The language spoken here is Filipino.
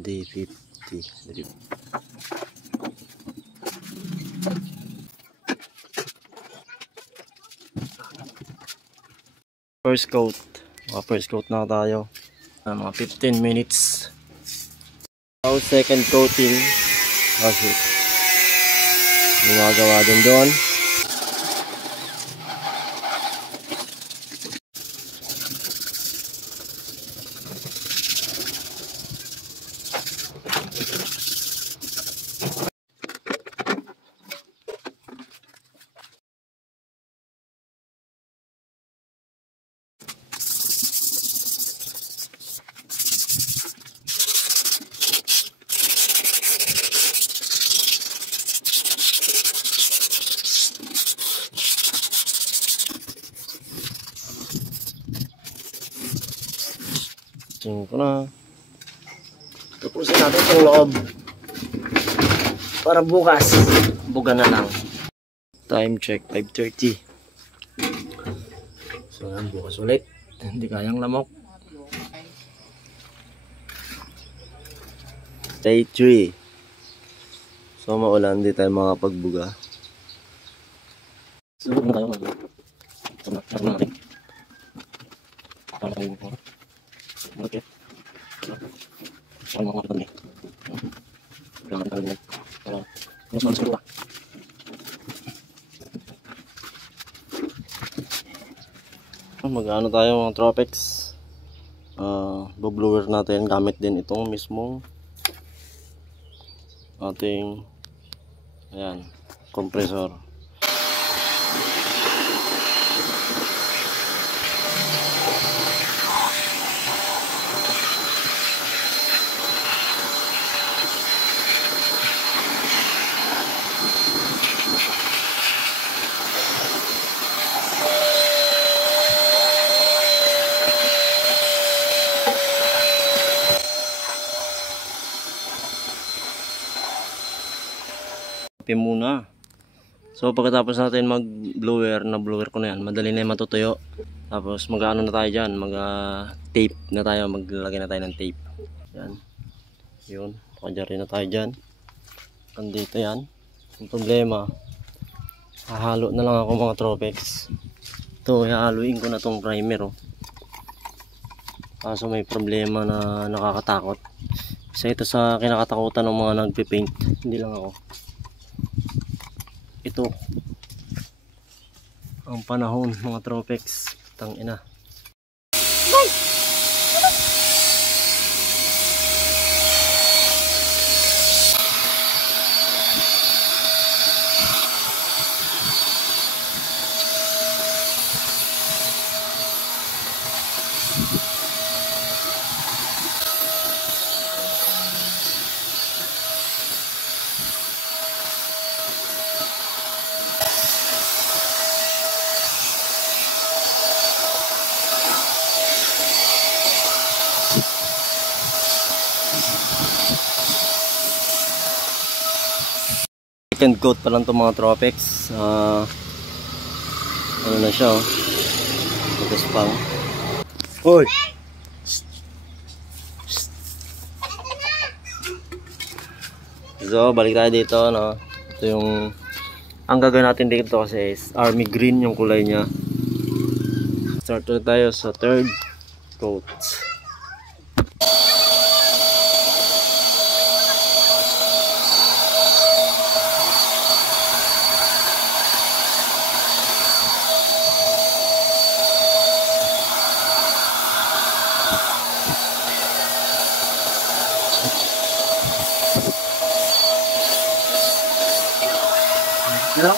Day 50. First coat. First coat na tayo. Mga 15 minutes. Now second coating. Kasi gumagawa din doon. Ko na. Tapusin natin itong loob. Para bukas, buga na lang. Time check, 5:30. So yan, bukas ulit. Hindi kayang lamok. Day 3. So maulan, hindi tayo makapagbuga. So ano tayo mag okay. Sama mga kapatid. Kailangan tayo din. Mas malas ko. Mag-ano tayo mga Tropex. Blower natin gamit din itong mismong ating ayan, compressor. Muna. So pagkatapos natin mag blower ko na yan, madali na yung matutuyo. Tapos mag-ano na tayo dyan, tape na tayo, maglalagay na tayo ng tape. Yan, yun, pakajari na tayo dyan. Andito yan. Ang problema, hahalo na lang ako mga Tropex. Ito, hahaluin ko na tong primer, oh. Kaso may problema na nakakatakot. Isa ito sa kinakatakutan ng mga nagpipaint, hindi lang ako. Ito ang panahon mga Tropex, tangina. Second coat pa lang to mga Tropex. Ano na siya, oh. Tapos pang hoy. So balik tayo dito, no. Ito yung ang gagawin natin dito kasi is army green yung kulay niya. Start ulit tayo sa third coat. Hello?